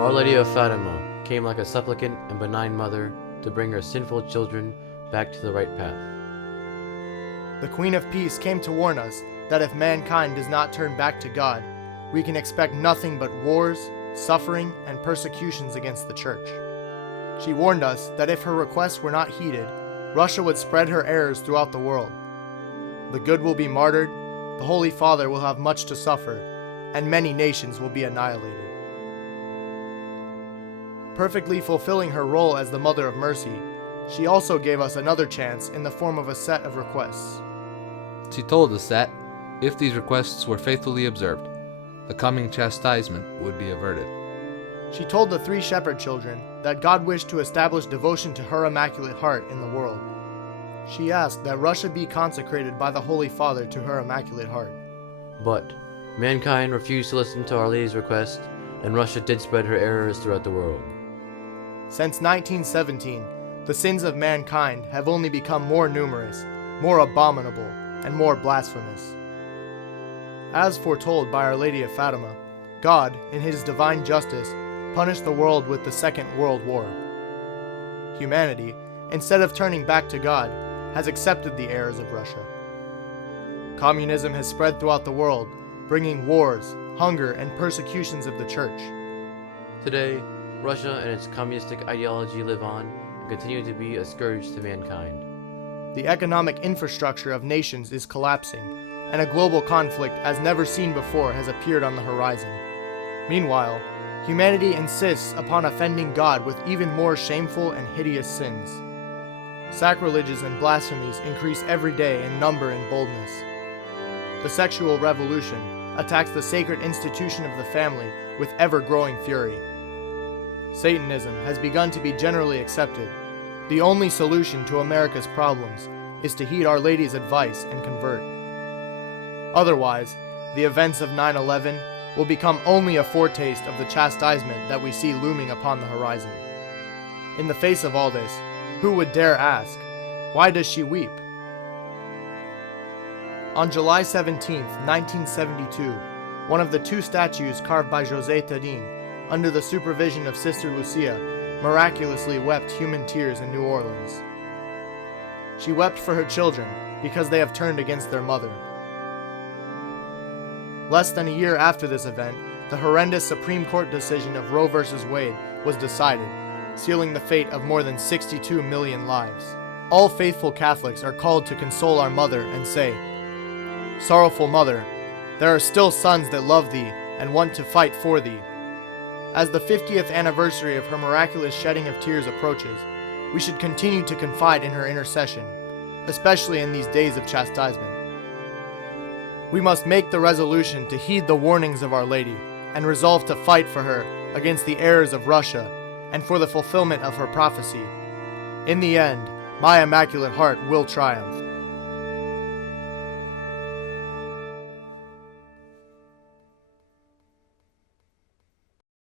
Our Lady of Fatima came like a supplicant and benign mother to bring her sinful children back to the right path. The Queen of Peace came to warn us that if mankind does not turn back to God, we can expect nothing but wars, suffering, and persecutions against the Church. She warned us that if her requests were not heeded, Russia would spread her errors throughout the world. The good will be martyred, the Holy Father will have much to suffer, and many nations will be annihilated. Perfectly fulfilling her role as the Mother of Mercy, she also gave us another chance in the form of a set of requests. She told us that, if these requests were faithfully observed, the coming chastisement would be averted. She told the three shepherd children that God wished to establish devotion to her Immaculate Heart in the world. She asked that Russia be consecrated by the Holy Father to her Immaculate Heart. But mankind refused to listen to Our Lady's request, and Russia did spread her errors throughout the world. Since 1917, the sins of mankind have only become more numerous, more abominable, and more blasphemous. As foretold by Our Lady of Fatima, God, in His divine justice, punished the world with the Second World War. Humanity, instead of turning back to God, has accepted the errors of Russia. Communism has spread throughout the world, bringing wars, hunger, and persecutions of the Church. Today, Russia and its communistic ideology live on and continue to be a scourge to mankind. The economic infrastructure of nations is collapsing, and a global conflict as never seen before has appeared on the horizon. Meanwhile, humanity insists upon offending God with even more shameful and hideous sins. Sacrileges and blasphemies increase every day in number and boldness. The sexual revolution attacks the sacred institution of the family with ever-growing fury. Satanism has begun to be generally accepted. The only solution to America's problems is to heed Our Lady's advice and convert. Otherwise, the events of 9/11 will become only a foretaste of the chastisement that we see looming upon the horizon. In the face of all this, who would dare ask, why does she weep? On July 17, 1972, one of the two statues carved by José Tadin, under the supervision of Sister Lucia, miraculously wept human tears in New Orleans. She wept for her children because they have turned against their mother. Less than a year after this event, the horrendous Supreme Court decision of Roe v. Wade was decided, sealing the fate of more than 62 million lives. All faithful Catholics are called to console our mother and say, "Sorrowful Mother, there are still sons that love thee and want to fight for thee." As the 50th anniversary of her miraculous shedding of tears approaches, we should continue to confide in her intercession, especially in these days of chastisement. We must make the resolution to heed the warnings of Our Lady and resolve to fight for her against the errors of Russia and for the fulfillment of her prophecy. In the end, my Immaculate Heart will triumph.